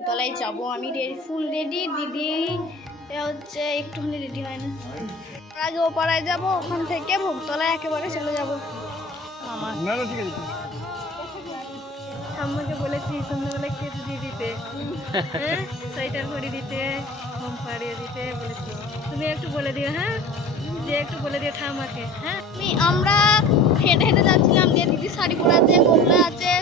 ভোগতলায় যাবো। আমি full ready, দিদি হচ্ছে একটুখানি রেডি হয় না। আগে ও পাড়ায় যাবো, ওখান থেকে ভোগতলায় একেবারে চলে যাবো। ঠাম্মাকে বলেছি সন্ধ্যাবেলা কেটে দিয়ে দিতে, হ্যাঁ সোয়েটার পরে দিতে, ঘুম পাড়িয়ে দিতে বলেছি। তুমি একটু বলে দিও, হ্যাঁ যে একটু বলে দিও ঠাম্মাকে। হ্যাঁ আমরা হেঁটে হেঁটে যাচ্ছিলাম, দিয়ে দিদি শাড়ি পরা আছে, গোবলা আছে,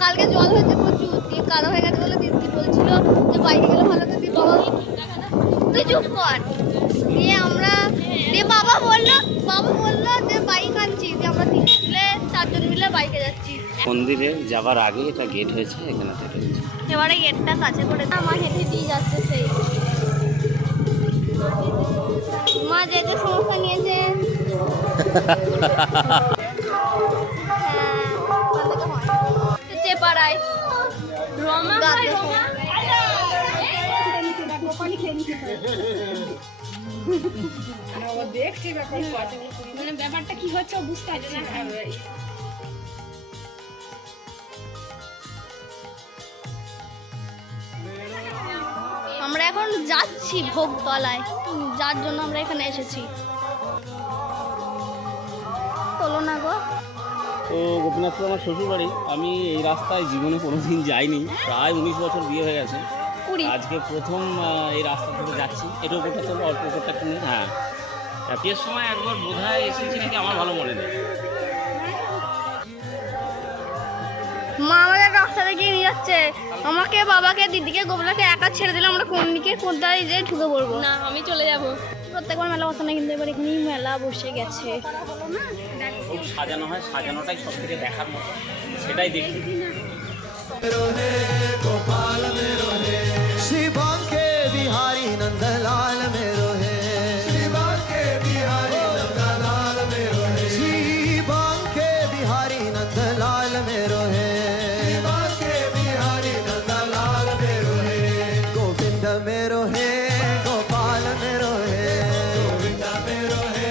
কালকে জল হয়েছে প্রচুর, দিয়ে কালো হয়ে গেছে বলে দিদি বলছিল যে বাইরে গেলে ভালো তো। দিয়ে বাবা তুই চুপ কর। দিয়ে বাবা বললো যে বাইক আনছি, দিয়ে আমরা 4জন মিলে বাইকে যাচ্ছি। মন্দিরে যাবার আগে এটা গেট হয়েছে, এখানে এবারে গেটটা কাছে করে মা হেঁটে দিয়ে যাচ্ছে। সেই মা যে সমস্যা নিয়েছে চেপাড়ায় দেখছি ব্যাপারটা কি হচ্ছে বুঝতে পারছি না। আমরা এখন যাচ্ছি ভোগতলায়, যার জন্য আমরা এখানে এসেছি। চলো না গো। তো গোপীনাথপুর আমার শ্বশুর বাড়ি। আমি এই রাস্তায় জীবনে কোনোদিন যাইনি, প্রায় 19 বছর বিয়ে হয়ে গেছে। আজকে প্রথম এই রাস্তা থেকে যাচ্ছি। এটা উপরটা তো অল্প উপরটা একটু নেই। হ্যাঁ, বিয়ের সময় একবার বোধহয় এসেছি নাকি, আমার ভালো মনে নেই। মা আমাদের রাস্তা থেকে নিয়ে যাচ্ছে, আমাকে বাবাকে দিদিকে গোবলাকে একা ছেড়ে দিলে আমরা কোন দিকে কোথায় যে ঢুকে পড়বো। না আমি চলে যাবো। প্রত্যেকবার মেলা বসে না, কিন্তু এবার এখানেই মেলা বসে গেছে। সাজানো হয়, সাজানোটাই সব থেকে দেখার মতো, সেটাই দেখি। बिहारी नंदलाल मेरो है, श्री बांके बिहारी नंदलाल मेरो है, श्री बांके बिहारी नंदलाल मेरो है, श्री बांके बिहारी नंदलाल मेरो है, गोविंद मेरो है गोपाल मेरो है, गोविंद मेरो है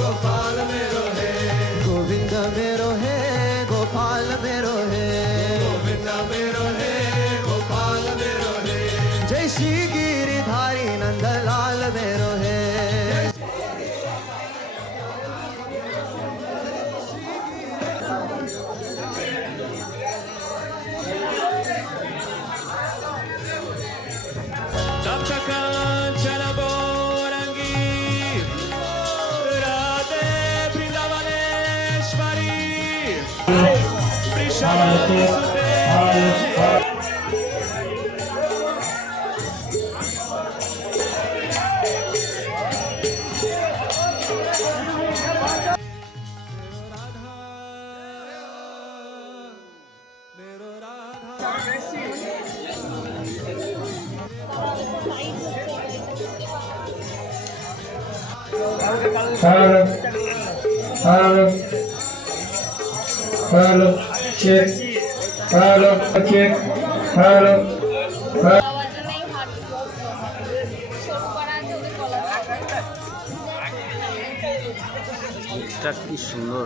गोपाल मेरो है, गोविंद मेरो है गोपाल मेरो है, गोविंद मेरो है गोपाल मेरो है, जय श्री गिरिधारी नंदलाल मेरो है। कांचन Gaurangi Radhe Vrindavaneshwari Hello, check. Hello, check. Hello. এটা কি সুন্দর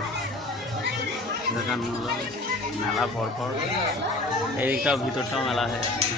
দেখান, মেলা পরপর এইটাও ভিতরটাও মেলা হয়ে গেছে।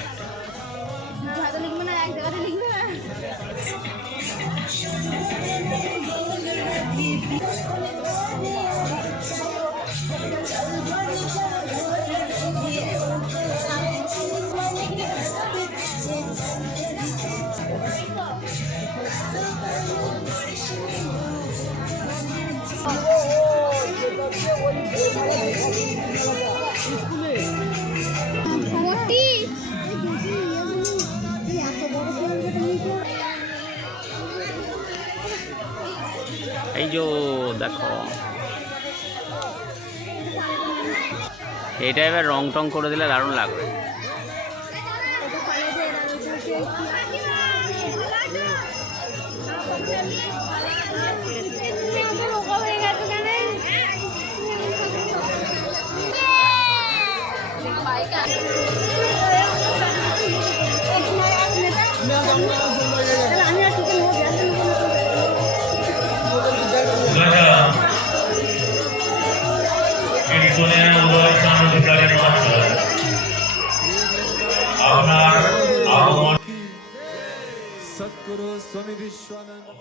এই যে দেখো, এটা এবার রং টং করে দিলে দারুণ লাগবে। আপনার सद्गुरु स्वामी विश्वानंद।